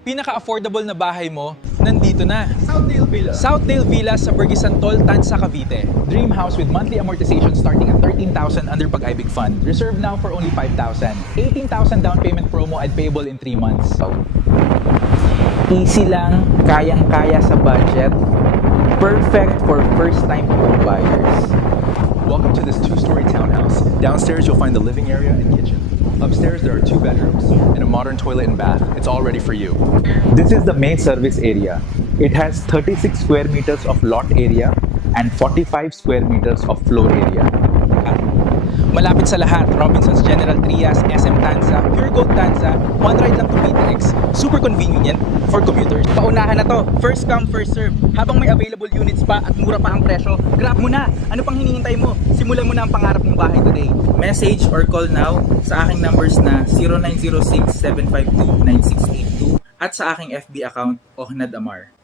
pinaka-affordable na bahay mo, nandito na. Southdale Villa. Southdale Villa sa Bergisantol, Tansa, Cavite. Dream house with monthly amortization starting at 13,000 under Pag-ibig Fund. Reserved now for only 5,000. 18,000 down payment promo and payable in 3 months. Easy lang, kayang-kaya sa budget. Perfect for first-time home buyers. Welcome to this 2-story townhouse. Downstairs, you'll find the living area and kitchen. Upstairs, there are 2 bedrooms and a modern toilet and bath. It's all ready for you. This is the main service area. It has 36 square meters of lot area and 45 square meters of floor area. Malapit sa lahat, Robinsons General Trias, SM Tanza, Pure Gold Tanza, one ride lang to PTX. Super convenient for commuters. Paunahan na to, first come, first serve. Habang may available units pa at mura pa ang presyo, grab mo na! Ano pang hinihintay mo? Simulan mo na ang pangarap mong bahay today. Message or call now sa aking numbers na 0906-752-9682 at sa aking FB account, Ohnad Amar.